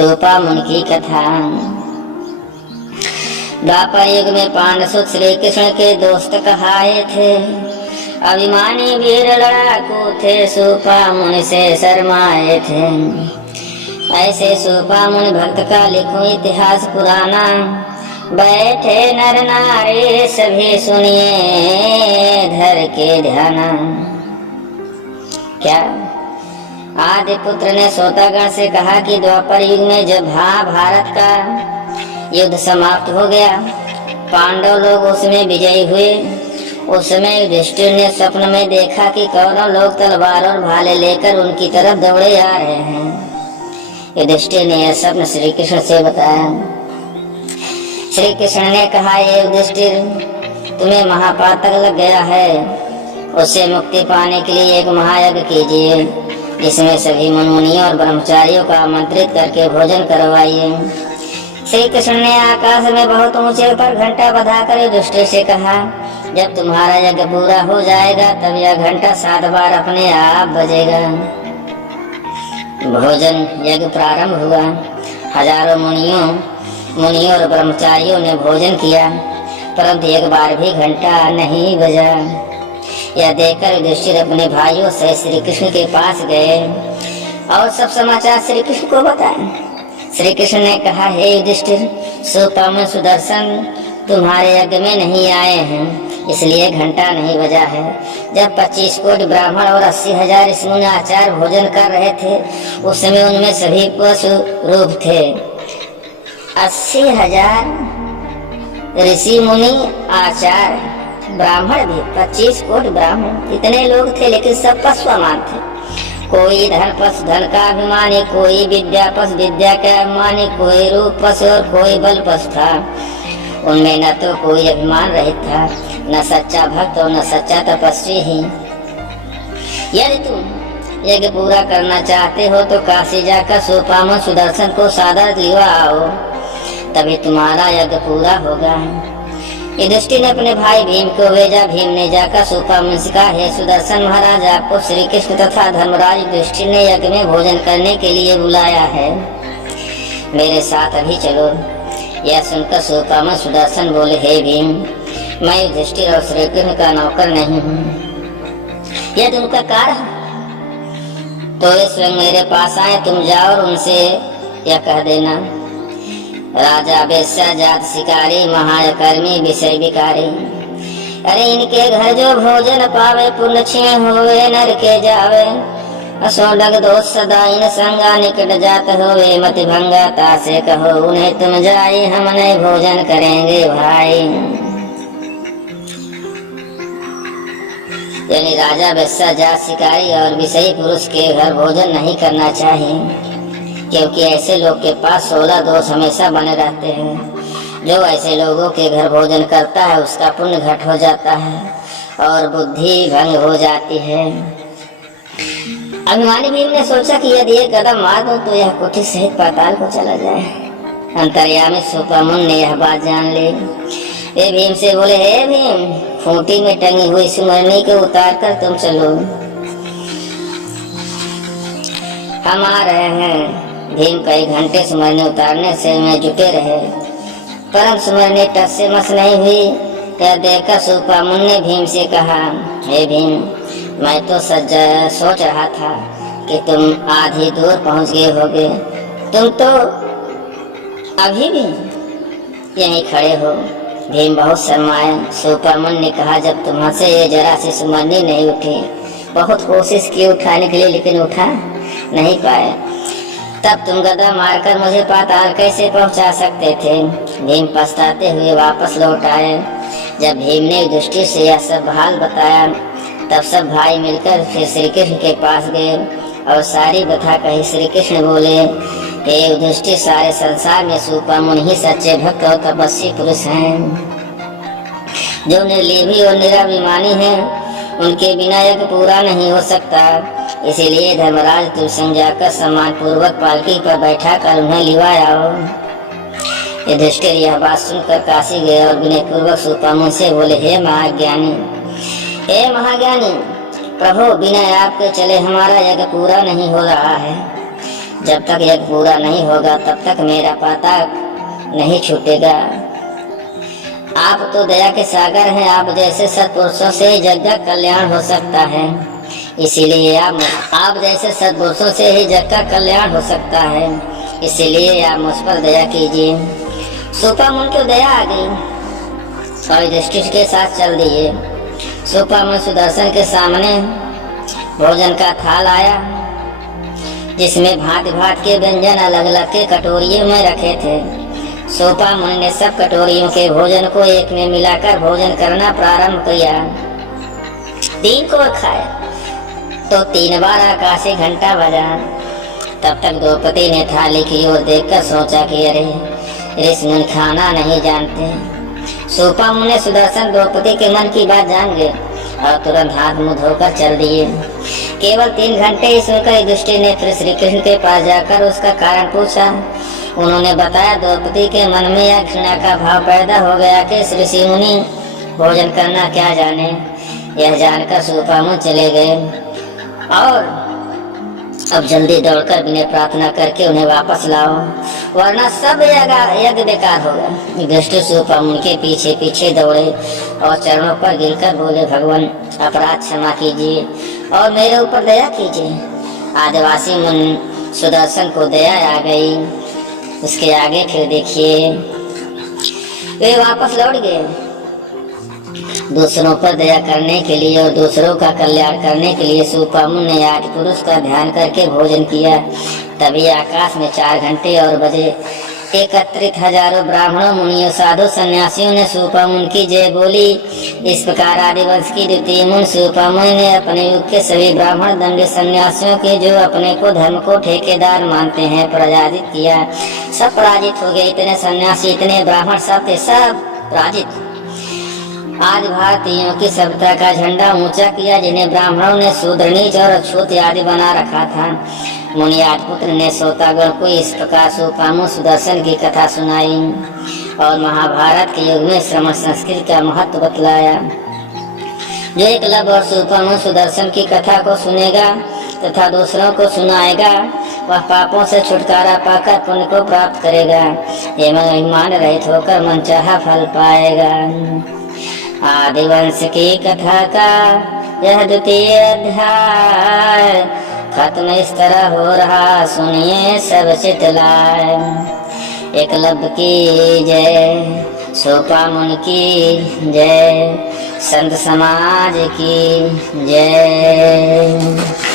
सूपामुनि की कथा। द्वापर युग में पांडसुत श्री कृष्ण के दोस्त कहाए थे। अभिमानी वीर लड़ाकू थे, सूपामुनि से शर्माए थे। ऐसे सूपामुनि भक्त का लिखूं इतिहास पुराना। बैठे नर नारी सभी सुनिए धर के ध्याना। क्या आदि पुत्र ने सोतागण से कहा कि द्वापर युग में जब महाभारत का युद्ध समाप्त हो गया, पांडव लोग उसमें विजयी हुए, उस समय युधिष्ठिर ने स्वप्न में देखा कि कौरव लोग तलवार और भाले लेकर उनकी तरफ दौड़े आ रहे हैं। युधिष्ठिर ने यह स्वप्न श्री कृष्ण से बताया। श्री कृष्ण ने कहा, ये युधिष्ठिर, तुम्हें महापातक लग गया है, उससे मुक्ति पाने के लिए एक महायज्ञ कीजिए, जिसमें सभी मुनियों और ब्रह्मचारियों को आमंत्रित करके भोजन करवाइए। श्री कृष्ण ने आकाश में बहुत ऊंचे पर घंटा बधाकर युधिष्ठिर से कहा, जब तुम्हारा यज्ञ पूरा हो जाएगा तब यह घंटा 7 बार अपने आप बजेगा। भोजन यज्ञ प्रारंभ हुआ। हजारों मुनियों और ब्रह्मचारियों ने भोजन किया, परंतु एक बार भी घंटा नहीं बजा। यह देखकर युधिष्ठिर अपने भाइयों से श्री कृष्ण के पास गए और सब समाचार श्री कृष्ण को बताए। श्री कृष्ण ने कहा, हे युधिष्ठिर, सूपामुनि सुदर्शन तुम्हारे यज्ञ में नहीं आए हैं, इसलिए घंटा नहीं बजा है। जब 25 कोटि ब्राह्मण और 80,000 ऋषि आचार्य भोजन कर रहे थे, उस समय उनमें सभी पशु रूप थे। 80,000 ऋषि मुनि आचार्य ब्राह्मण भी, 25 कोटि ब्राह्मण, इतने लोग थे, लेकिन सब पशुमान थे। कोई धन पशु धन का अभिमानी, कोई विद्या पशु विद्या का अभिमानी, कोई रूप पशु और कोई बल पशु था। उनमें न तो कोई अभिमान रहित था, न सच्चा भक्त और न सच्चा तपस्वी ही। यदि तुम यज्ञ पूरा करना चाहते हो तो काशी जाकर सूपामुनि सुदर्शन को सादर लिवा आओ, तभी तुम्हारा यज्ञ पूरा होगा। युधिष्ठिर ने अपने भाई भीम को भेजा। भीम ने जाकर सूपामुनि से कहा, हे सुदर्शन महाराज, आपको श्री कृष्ण तथा धर्मराज युधिष्ठिर ने यज्ञ में भोजन करने के लिए बुलाया है, मेरे साथ अभी चलो। यह सुनकर सूपामुनि सुदर्शन बोले, हे भीम, मैं युधिष्ठिर और श्री कृष्ण का नौकर नहीं हूँ। यदि उनका कार्य तो वे स्वयं मेरे पास आए, तुम जाओ और उनसे यह कह देना, राजा वेश्या जात शिकारी महाकर्मी विषय विकारी। अरे इनके घर जो भोजन पावे, पुण्य क्षीण होवे नर के जावे। असोडग दोष सदा इन संगा, निकट जात होवे मति भंगा। तासे कहो उन्हें तुम जाई, हम नहीं भोजन करेंगे भाई। यानी राजा वेश्या जात शिकारी और विषयी पुरुष के घर भोजन नहीं करना चाहिए, क्योंकि ऐसे लोग के पास 16 दोष हमेशा बने रहते हैं। जो ऐसे लोगों के घर भोजन करता है उसका पुण्य घट हो जाता है और बुद्धि भंग हो जाती है। अभिमानी भीम ने सोचा कि यदि एक कदम मार दूं तो यह कुटिल सहित पाताल को चला जाए। अंतर्यामी सूपामुनि ने यह बात जान ली। वे भीम से बोले, हे भीम, खूंटी में टंगी हुई सुमरनी को उतार कर तुम चलो, हम आ रहे हैं। भीम कई घंटे सुमरनी उतारने से में जुटे रहे, परंतु सुमरनी टस से मस नहीं हुई। यह देखकर सूपामुनि ने भीम से कहा, हे भीम, मैं तो सोच रहा था कि तुम आधी दूर पहुंच गए होगे, तुम तो अभी भी यहीं खड़े हो। भीम बहुत शर्माया। सूपामुनि ने कहा, जब तुमसे ये जरा सी सुमरनी नहीं उठी, बहुत कोशिश की उठाने के लिए, लेकिन उठा नहीं पाए, तब तुम गदा मारकर मुझे पाताल कैसे पहुंचा सकते थे। भीम पछताते हुए वापस लौट आए। जब भीम ने युधिष्ठिर से यह सब हाल बताया, तब सब भाई मिलकर फिर श्री कृष्ण के पास गए और सारी कथा कही। श्री कृष्ण बोले, हे युधिष्ठिर, सारे संसार में सूपामुनि ही सच्चे भक्त और तपस्वी पुरुष हैं। जो निर्लोभी और निराभिमानी हैं, उनके बिना यज्ञ पूरा नहीं हो सकता। इसीलिए धर्मराज तुम संग जाकर सम्मान पूर्वक पालकी पर बैठा कर उन्हें लिवा आओ। युधिष्ठिर यह बात सुनकर काशी गए और विनय पूर्वक सूपामुनि से बोले, हे महाज्ञानी, प्रभु, बिना आपके चले हमारा यज्ञ पूरा नहीं हो रहा है। जब तक यज्ञ पूरा नहीं होगा तब तक मेरा पता नहीं छूटेगा। आप तो दया के सागर हैं, आप जैसे सत्पुरुषों से ही जग का कल्याण हो सकता है। इसीलिए आप जैसे सत्पुरुषों से ही जग का कल्याण हो सकता है। इसीलिए आप मुझ पर दया कीजिए। सुपामुन को दया आ गई और युधिष्ठिर के साथ चल दिए। सुपामुन सुदर्शन के सामने भोजन का थाल आया, जिसमें भांति भांति के व्यंजन अलग अलग के कटोरियों में रखे थे। सुपामुन ने सब कटोरियों के भोजन को एक में मिलाकर भोजन करना प्रारंभ किया। 3 को खाया तो 3 बार आकाशी घंटा बजा। तब तक द्रौपदी ने थाली की ओर देखकर सोचा कि अरे ऋषिमुनि खाना नहीं जानते। सुपामुन ने सुदर्शन द्रौपदी के मन की बात जान गए और तुरंत हाथ मुंह धोकर चल दिए। केवल 3 घंटे ही सुनकर युधिष्ठिर ने फिर श्री कृष्ण के पास जाकर उसका कारण पूछा। उन्होंने बताया द्रौपदी के मन में यह घृणा का भाव पैदा हो गया कि ऋषि मुनि भोजन करना क्या जाने। यह जानकर सुपामुन चले गए और अब जल्दी दौड़कर विनय प्रार्थना करके उन्हें वापस लाओ, वरना सब यज्ञ बेकार होगा। युधिष्ठिर सुपामुन के पीछे पीछे दौड़े और चरणों पर गिरकर बोले, भगवान अपराध क्षमा कीजिए और मेरे ऊपर दया कीजिए। आदिवासी मुनि सुदर्शन को दया आ गई। उसके आगे फिर देखिए वे वापस लौट गए। दूसरों पर दया करने के लिए और दूसरों का कल्याण करने के लिए सुपामुन ने आज पुरुष का ध्यान करके भोजन किया। तभी आकाश में 4 घंटे और बजे एकत्रित हजारों ब्राह्मणों, मुनियों, साधु सन्यासियों ने सुपामुन की जय बोली। इस प्रकार आदिवंश की द्वितीय मुनि सुपामुन ने अपने युग के सभी ब्राह्मण दंडी सन्यासियों के जो अपने को धर्म को ठेकेदार मानते हैं पराजित किया। सब पराजित हो गए। इतने सन्यासी, इतने ब्राह्मण, सब थे सब पराजित। आज भारतीयों की सभ्यता का झंडा ऊंचा किया, जिन्हें ब्राह्मणों ने शूद्र, नीच और अछूत आदि बना रखा था। मुनि राजपुत्र ने श्रोतागण को इस प्रकार सुपामुन सुदर्शन की कथा सुनाई और महाभारत के युग में श्रमण संस्कृति का महत्व बतलाया। जो एकलव्य और सुपामुन सुदर्शन की कथा को सुनेगा तथा दूसरों को सुनाएगा, वह पापों से छुटकारा पाकर पुण्य को प्राप्त करेगा एवं अभिमान रहित होकर मनचाहा फल पाएगा। आदिवंश की कथा का यह द्वितीय अध्याय खत्म इस तरह हो रहा, सुनिए सब चितलाए। एकलव्य की जय, सुपामुन की जय, संत समाज की जय।